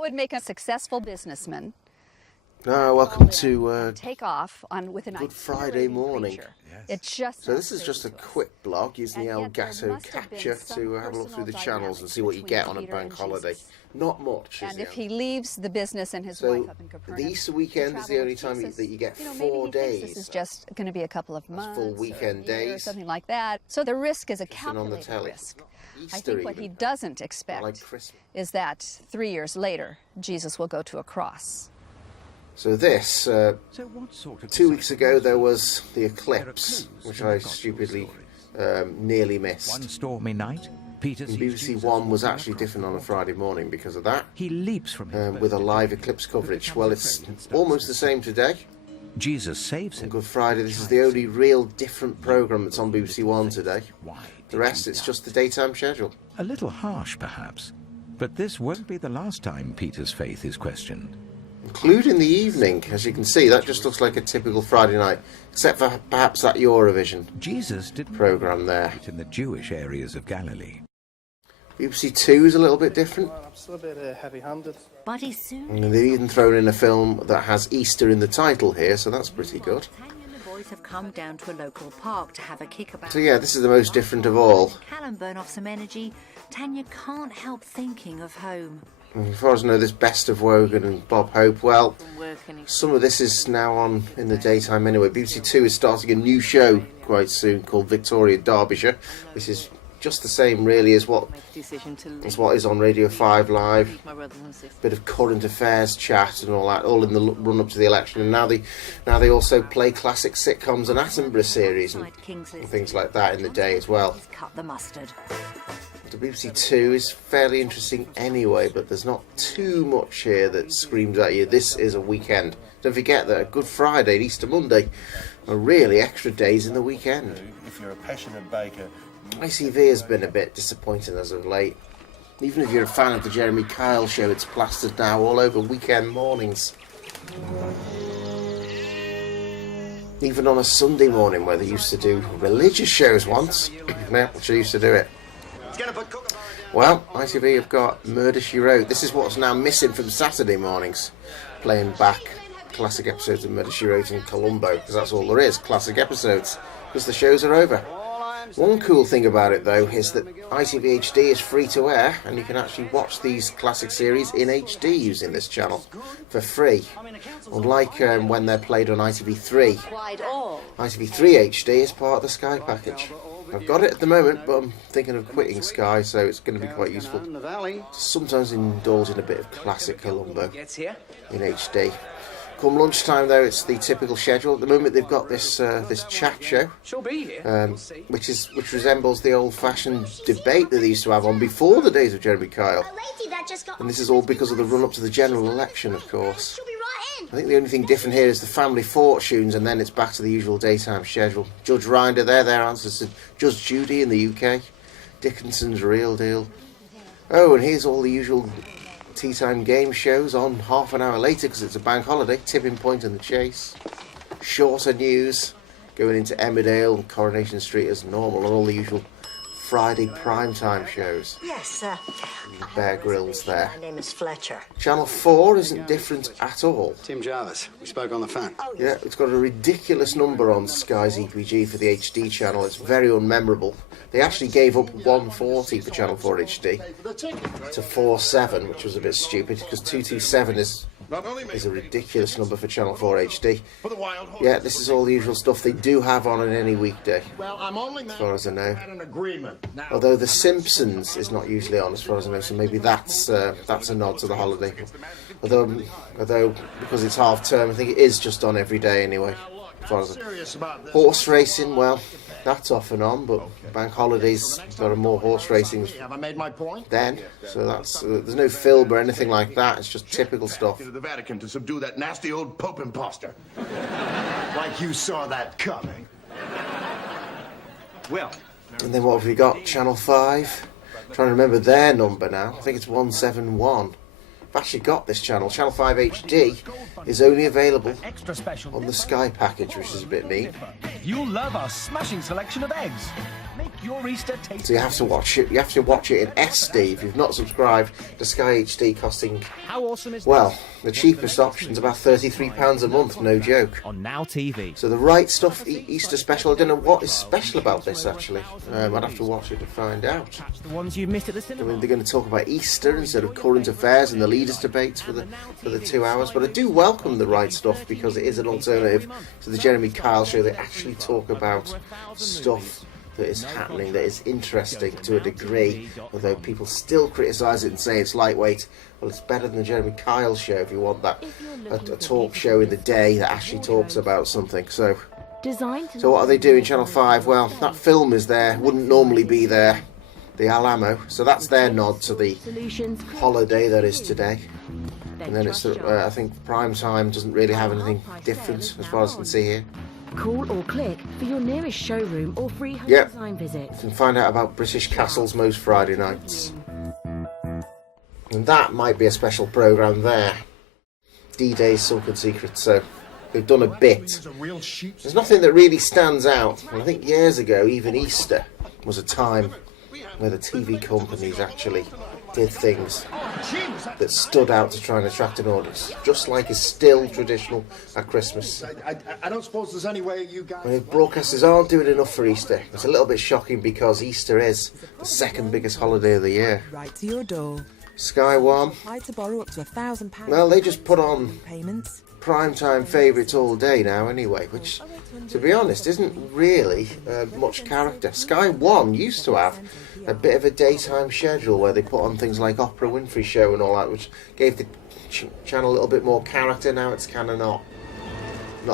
would make a successful businessman. Welcome to Take off on with an Good Friday morning. Yes. It's just so this is just a quick blog using the Elgato capture to have a look through the channels and see what you get on a bank holiday. Not much, and if he leaves the business and his so wife up in Capernaum, the Easter weekend is the only time that you get 4 days. This is just going to be a couple of months, full weekend days, or something like that. So the risk is a calculated on the risk. I think what he doesn't expect is that 3 years later, Jesus will go to a cross. So this, 2 weeks ago there was the eclipse, which I stupidly nearly missed. One stormy night, Peter's BBC One was actually different on a Friday morning because of that. He leaps from with a live eclipse coverage. Well, it's almost the same today. Jesus saves him. On Good Friday, this is the only real different programme that's on BBC One today. The rest, it's just the daytime schedule. A little harsh, perhaps, but this won't be the last time Peter's faith is questioned. Including the evening, as you can see, that just looks like a typical Friday night, except for perhaps that Eurovision Jesus didn't programme there. In the Jewish areas of Galilee. BBC Two is a little bit different. Still a bit heavy-handed. But he's soon. And they've even thrown in a film that has Easter in the title here, so that's pretty good. Tanya and the boys have come down to a local park to have a kickabout. So yeah, this is the most different of all. Callum burn off some energy. Tanya can't help thinking of home. As far as I know, this Best of Wogan and Bob Hope, well, some of this is now on in the daytime anyway. BBC Two is starting a new show quite soon called Victoria Derbyshire. This is just the same really as what is on Radio 5 Live. Bit of current affairs chat and all that, all in the run up to the election. And now they also play classic sitcoms and Attenborough series and things like that in the day as well. Cut the mustard. The BBC Two is fairly interesting anyway, but there's not too much here that screams at you, this is a weekend. Don't forget that a Good Friday and Easter Monday are really extra days in the weekend. If you're a passionate baker... ITV has been a bit disappointing as of late. Even if you're a fan of the Jeremy Kyle show, it's plastered now all over weekend mornings. Even on a Sunday morning where they used to do religious shows once, which they used to do it. Well, ITV have got Murder, She Wrote. This is what's now missing from Saturday mornings, playing back classic episodes of Murder, She Wrote and Columbo, because that's all there is, classic episodes, because the shows are over. One cool thing about it, though, is that ITV HD is free to air, and you can actually watch these classic series in HD using this channel for free. Unlike when they're played on ITV3. ITV3 HD is part of the Sky package. I've got it at the moment, but I'm thinking of quitting Sky, so it's going to be quite useful to sometimes indulge in a bit of classic Columbo in HD. Come lunchtime, though, it's the typical schedule. At the moment, they've got this this chat show, which resembles the old-fashioned debate that they used to have on before the days of Jeremy Kyle. And this is all because of the run-up to the general election, of course. I think the only thing different here is the family fortunes, and then it's back to the usual daytime schedule. Judge Rinder there, their answers to Judge Judy in the UK. Dickinson's Real Deal. Oh, and here's all the usual tea time game shows on half an hour later because it's a bank holiday. Tipping Point and The Chase. Shorter news going into Emmerdale and Coronation Street as normal, and all the usual Friday primetime shows. Yes, sir. Bear Grylls there. My name is Fletcher. Channel 4 isn't different at all. Tim Jarvis. We spoke on the phone. Oh, yeah, it's got a ridiculous number on Sky's EPG for the HD channel. It's very unmemorable. They actually gave up 140 for Channel 4 HD to 47, which was a bit stupid because 227 is a ridiculous number for Channel 4 HD. Yeah, this is all the usual stuff they do have on any weekday, as far as I know. Although The Simpsons is not usually on, as far as I know, so maybe that's a nod to the holiday. Although because it's half term, I think it is just on every day anyway. As far as horse racing, well, that's off and on, but bank holidays there are more horse racing then, so that's there's no film or anything like that. It's just typical stuff. To the Vatican to subdue that nasty old Pope imposter. Like you saw that coming. Well, and then what have we got? Channel 5. I'm trying to remember their number now. I think it's 171. I've actually got this channel. Channel 5 HD is only available on the Sky package, which is a bit neat. You'll love our smashing selection of eggs. Make So you have to watch it. You have to watch it in SD if you've not subscribed to Sky HD, costing, well, the cheapest option's about £33 a month, no joke. On Now TV. So the Right Stuff Easter special. I don't know what is special about this actually. I'd have to watch it to find out. The ones you missed at the I cinema. mean, they're going to talk about Easter instead of current affairs and the leaders' debates for the 2 hours. But I do welcome the Right Stuff because it is an alternative to the Jeremy Kyle show. They actually talk about stuff that is happening, that is interesting to a degree, although people still criticise it and say it's lightweight. Well, it's better than the Jeremy Kyle show if you want that, a talk show in the day that actually talks about something. So what are they doing, Channel 5? Well, that film is there, wouldn't normally be there, the Alamo, so that's their nod to the holiday that is today. And then it's, I think, prime time doesn't really have anything different as far as I can see here. Call or click for your nearest showroom or free home Yep. design visit. You can find out about British castles most Friday nights. And that might be a special programme there. D-Day's Sunken Secrets, so they've done a bit. There's nothing that really stands out. And I think years ago, even Easter was a time where the TV companies actually did things that stood out to try and attract an audience, just like is still traditional at Christmas. I don't suppose there's any way you guys... I mean, broadcasters aren't doing enough for Easter. It's a little bit shocking because Easter is the second biggest holiday of the year. Right to your door. Sky One, Apply to borrow up to £1,000. well, they just put on Payments. primetime favourites all day now anyway, which, to be honest, isn't really much character. Sky One used to have a bit of a daytime schedule where they put on things like Oprah Winfrey Show and all that, which gave the channel a little bit more character. Now it's kind of not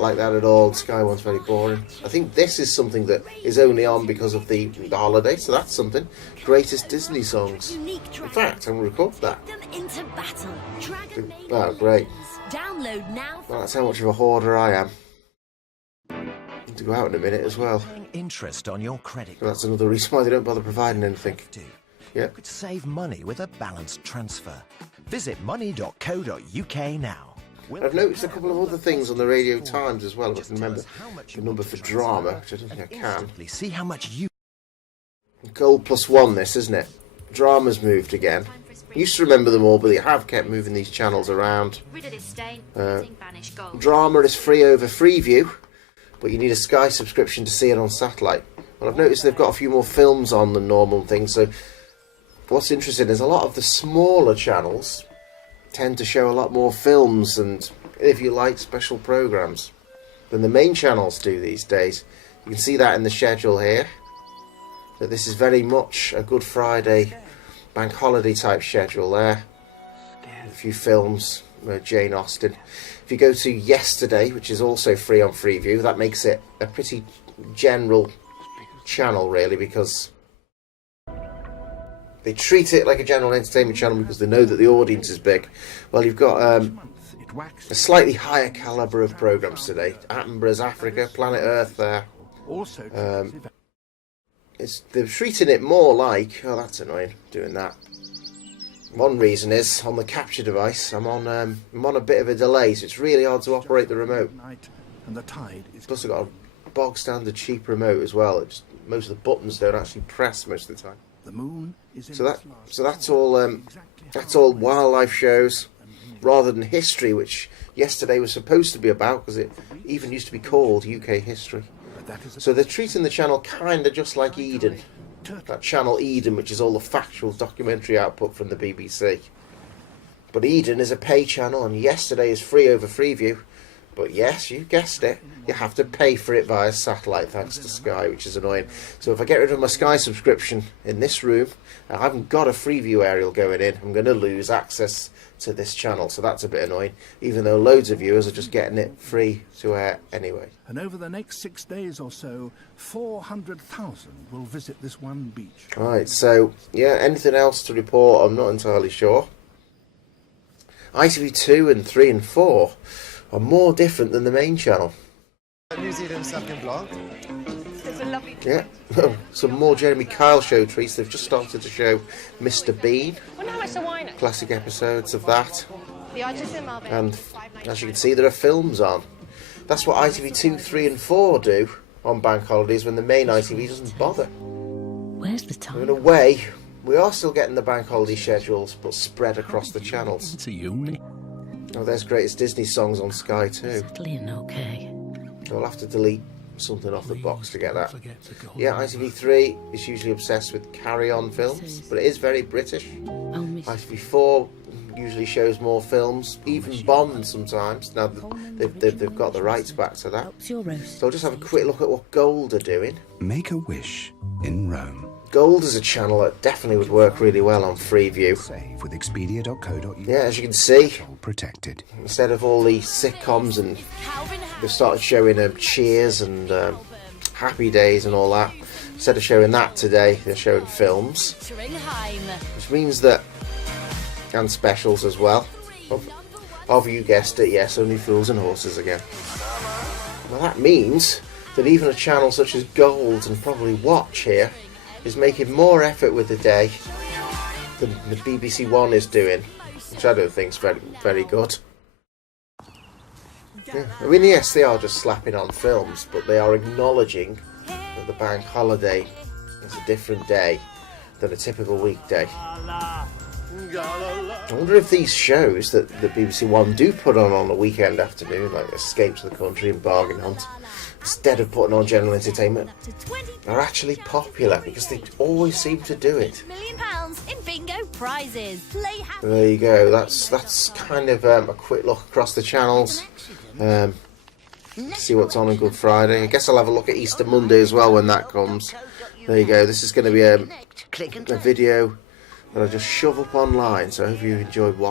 like that at all. Sky One's very boring. I think this is something that is only on because of the holiday, so that's something. Greatest Disney songs. In fact, I'm going to record that. Into battle. Dragon Oh, great. Download now. Well, that's how much of a hoarder I am. I need to go out in a minute as well. Interest on your credit So that's another reason why they don't bother providing anything. Yeah. You could save money with a balanced transfer. Visit money.co.uk now. I've noticed a couple of other things on the Radio Times as well. If I can remember the number for drama, which I don't think I can. See how much you... Gold +1 this, isn't it? Drama's moved again. Used to remember them all, but they have kept moving these channels around. Drama is free over Freeview, but you need a Sky subscription to see it on satellite. Well, I've noticed they've got a few more films on than normal things, so what's interesting is a lot of the smaller channels tend to show a lot more films and, if you like, special programmes than the main channels do these days. You can see that in the schedule here, that this is very much a Good Friday bank holiday type schedule there. A few films, Jane Austen. If you go to Yesterday, which is also free on Freeview, that makes it a pretty general channel really, because they treat it like a general entertainment channel because they know that the audience is big. Well, you've got a slightly higher calibre of programmes today. Attenborough's Africa, Planet Earth there. They're treating it more like... Oh, that's annoying, doing that. One reason is, on the capture device, I'm on a bit of a delay, so it's really hard to operate the remote. Plus I've got a bog standard cheap remote as well. Most of the buttons don't actually press most of the time. The moon is in So that's all wildlife shows rather than history, which Yesterday was supposed to be about, because it even used to be called UK History. So they're treating the channel kind of just like Eden, that channel Eden, which is all the factual documentary output from the BBC. But Eden is a pay channel, and Yesterday is free over Freeview. But yes, you guessed it, you have to pay for it via satellite thanks to Sky, which is annoying. So if I get rid of my Sky subscription in this room, I haven't got a Freeview aerial going in, I'm going to lose access to this channel. So that's a bit annoying, even though loads of viewers are just getting it free to air anyway. And over the next 6 days or so, 400,000 will visit this one beach. Right, so, yeah, anything else to report? I'm not entirely sure. ITV2 and 3 and 4 are more different than the main channel. New Zealand Sauvignon Blanc. It's a lovely... Yeah, some more Jeremy Kyle show treats. They've just started to show Mr. Bean. Wonder how much the wine is. Classic episodes of that. The Artisan Marble. And as you can see, there are films on. That's what ITV2, 3 and 4 do on bank holidays when the main ITV doesn't bother. Where's the time? In a way, we are still getting the bank holiday schedules, but spread across the channels. It's a uni. Oh, there's Greatest Disney Songs on Sky too. Settling okay. I'll have to delete something off the box to get that. Yeah, ITV3 is usually obsessed with carry-on films, but it is very British. ITV4 usually shows more films, even Bond sometimes. Now they've got the rights back to that. So I'll just have a quick look at what Gold are doing. Make a wish in Rome. Gold is a channel that definitely would work really well on Freeview. Save with Expedia.co.uk. Yeah, as you can see, protected. Instead of all the sitcoms, and they've started showing Cheers and Happy Days and all that. Instead of showing that today, they're showing films, which means that, and specials as well. Of you guessed it, yes, Only Fools and Horses again. Well, that means that even a channel such as Gold and probably Watch here is making more effort with the day than the BBC One is doing, which I don't think is very, very good. Yeah. I mean, yes, they are just slapping on films, but they are acknowledging that the bank holiday is a different day than a typical weekday. I wonder if these shows that the BBC One do put on a weekend afternoon, like Escape to the Country and Bargain Hunt, instead of putting on general entertainment, are actually popular, because they always seem to do it. £1 in bingo prizes. There you go. That's kind of a quick look across the channels. See what's on Good Friday. I guess I'll have a look at Easter Monday as well when that comes. There you go. This is going to be a video that I just shove up online, so I hope you enjoyed watching.